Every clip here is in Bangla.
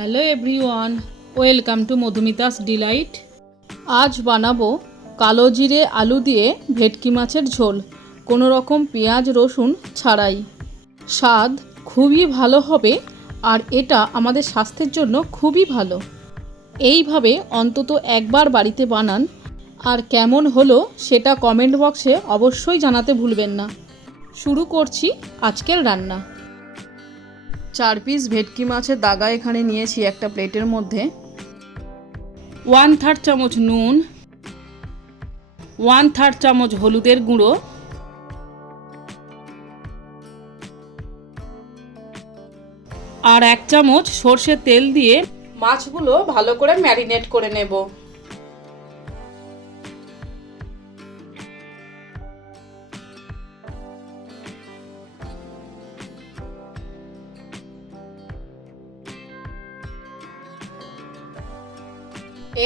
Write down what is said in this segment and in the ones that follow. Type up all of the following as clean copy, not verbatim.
Hello everyone, welcome to Madhumita's delight. আজ বানাবো কালো জিরে আলু দিয়ে ভেটকি মাছের ঝোল, কোনো রকম পেঁয়াজ রসুন ছাড়াই। স্বাদ খুবই ভালো হবে আর এটা আমাদের স্বাস্থ্যের জন্য খুবই ভালো। এইভাবে অন্তত একবার বাড়িতে বানান, আর কেমন হলো সেটা কমেন্ট বক্সে অবশ্যই জানাতে ভুলবেন না। শুরু করছি আজকের রান্না। 4 পিস ভেটকি মাছের দাগা এখানে নিয়েছি একটা প্লেটের মধ্যে। 1/3 চামচ নুন, 1/3 চামচ হলুদের গুঁড়ো, আর 1 চামচ সর্ষের তেল দিয়ে মাছগুলো ভালো করে ম্যারিনেট করে নেব।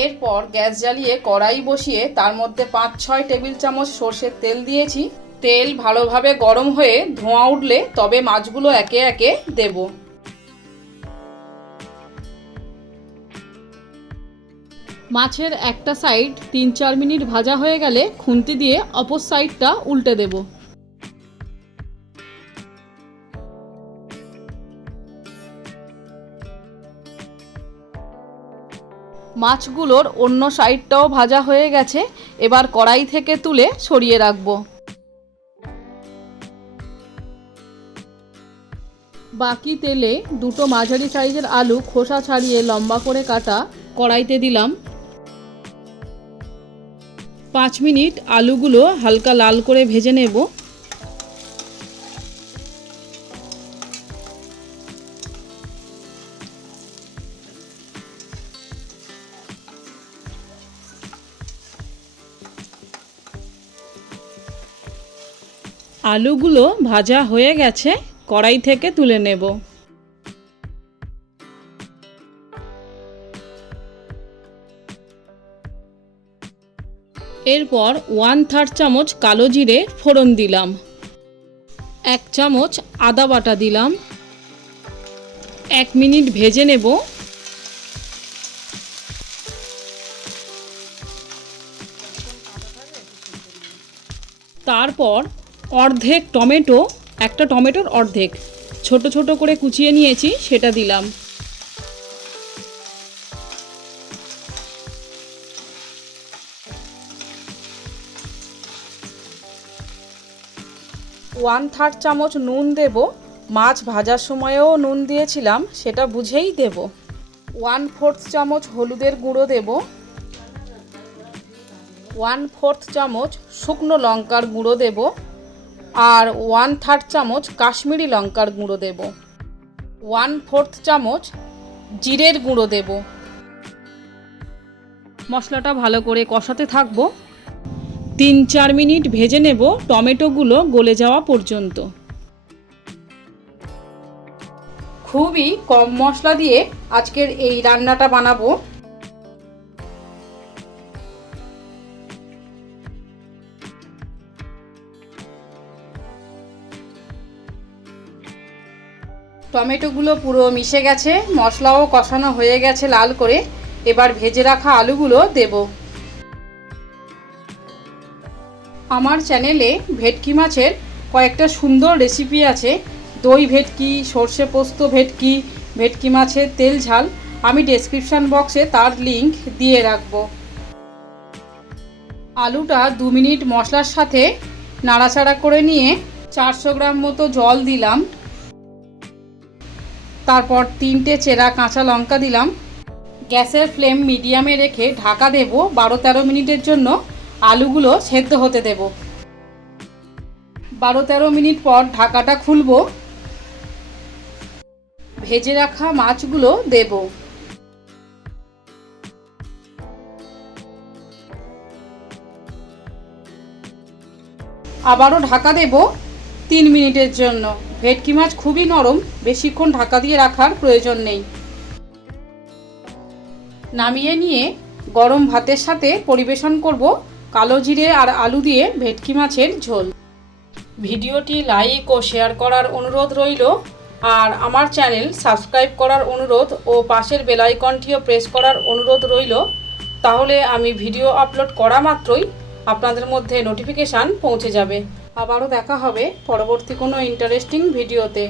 এরপর গ্যাস জ্বালিয়ে কড়াই বসিয়ে তার মধ্যে 5-6 টেবিল চামচ সর্ষের তেল দিয়েছি। তেল ভালোভাবে গরম হয়ে ধোঁয়া উঠলে তবে মাছগুলো একে একে দেব। মাছের একটা সাইড 3-4 মিনিট ভাজা হয়ে গেলে খুন্তি দিয়ে অপর সাইডটা উল্টে দেব। মাছগুলোর অন্য সাইডটাও ভাজা হয়ে গেছে, এবার কড়াই থেকে তুলে সরিয়ে রাখবো। বাকি তেলে দুটো মাঝারি সাইজের আলু খোসা ছাড়িয়ে লম্বা করে কাটা কড়াইতে দিলাম। 5 মিনিট আলুগুলো হালকা লাল করে ভেজে নেব। আলুগুলো ভাজা হয়ে গেছে, কড়াই থেকে তুলে নেব। এরপর 1/3 চামচ কালো জিরে ফোড়ন দিলাম, 1 চামচ আদা বাটা দিলাম। 1 মিনিট ভেজে নেব। তারপর অর্ধেক টমেটো, একটা টমেটোর অর্ধেক ছোট ছোট করে কুচিয়ে নিয়েছি, সেটা দিলাম। ওয়ান থার্ড চামচ নুন দেব। মাছ ভাজার সময়ও নুন দিয়েছিলাম, সেটা বুঝেই দেব। 1/4 চামচ হলুদের গুঁড়ো দেব। 1/4 চামচ শুকনো লঙ্কার গুঁড়ো দেব আর 1/3 চামচ কাশ্মীরি লঙ্কার গুঁড়ো দেব। 1/4 চামচ জিরের গুঁড়ো দেব। মশলাটা ভালো করে কষাতে থাকবো। 3-4 মিনিট ভেজে নেব, টমেটোগুলো গলে যাওয়া পর্যন্ত। খুবই কম মশলা দিয়ে আজকের এই রান্নাটা বানাবো। টমেটোগুলো পুরো মিশে গেছে, মশলাও কষানো হয়ে গেছে লাল করে। এবার ভেজে রাখা আলুগুলো দেব। আমার চ্যানেলে ভেটকি মাছের কয়েকটা সুন্দর রেসিপি আছে। দই ভেটকি, সর্ষে পোস্ত ভেটকি, ভেটকি মাছের তেল ঝাল। আমি ডেসক্রিপশান বক্সে তার লিংক দিয়ে রাখবো। আলুটা 2 মিনিট মশলার সাথে নাড়াচাড়া করে নিয়ে 400 গ্রাম মতো জল দিলাম। তারপর 3টে চেরা কাঁচা লঙ্কা দিলাম। গ্যাসের ফ্লেম মিডিয়ামে রেখে ঢাকা দেব। 12-13 মিনিটের জন্য আলুগুলো সেদ্ধ হতে দেব। 12-13 মিনিট পর ঢাকাটা খুলব। ভেজে রাখা মাছগুলো দেব। আবারও ঢাকা দেব 3 মিনিটের জন্য। ভেটকি মাছ খুবই নরম, বেশিক্ষণ ঢাকা দিয়ে রাখার প্রয়োজন নেই। নামিয়ে নিয়ে গরম ভাতের সাথে পরিবেশন করব কালো জিরে আর আলু দিয়ে ভেটকি মাছের ঝোল। ভিডিওটি লাইক ও শেয়ার করার অনুরোধ রইল। আর আমার চ্যানেল সাবস্ক্রাইব করার অনুরোধ ও পাশের বেল আইকনটিও প্রেস করার অনুরোধ রইল। তাহলে আমি ভিডিও আপলোড করা মাত্রই আপনাদের মধ্যে নোটিফিকেশান পৌঁছে যাবে। আবারও দেখা হবে পরবর্তী কোনো ইন্টারেস্টিং ভিডিওতে।